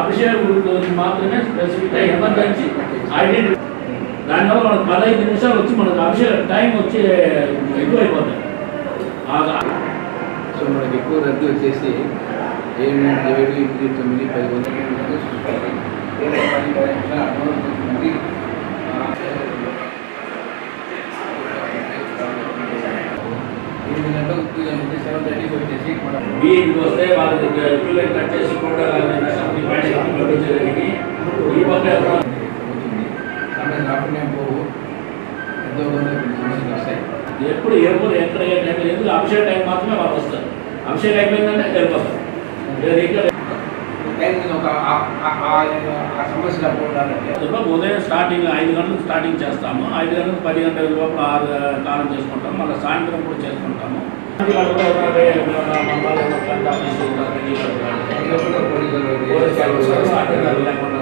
అభిషేకం గురించి మాత్రమే స్పెసిఫిక్గా ఎమర్జెన్సీ ఐడెంటిటీ దానివల్ల మనకు 15 నిమిషాలు వచ్చి మనకు అభిషేక టైం వచ్చి ఎక్కువైపోతుంది. సో మనకి ఎక్కువ రద్దీ వచ్చేసి 7, 8, 9, 10 వీటికి వస్తే వాళ్ళకి క్యూలెట్ కట్ చేసి కూడా ఈ పక్క ఎప్పుడు ఎక్కడ ఎందుకు అభిషేక టైం మాత్రమే వాళ్ళు వస్తారు. అభిషేకం అయిపోయిందంటే వెళ్ళిపోతారు. ఉదయం స్టార్టింగ్ 5 గంటలకు స్టార్టింగ్ చేస్తాము. 5 గంటలకు 10 గంటల లోపల 6 స్నానం చేసుకుంటాము. మళ్ళీ సాయంత్రం కూడా చేసుకుంటాము. లేకుండా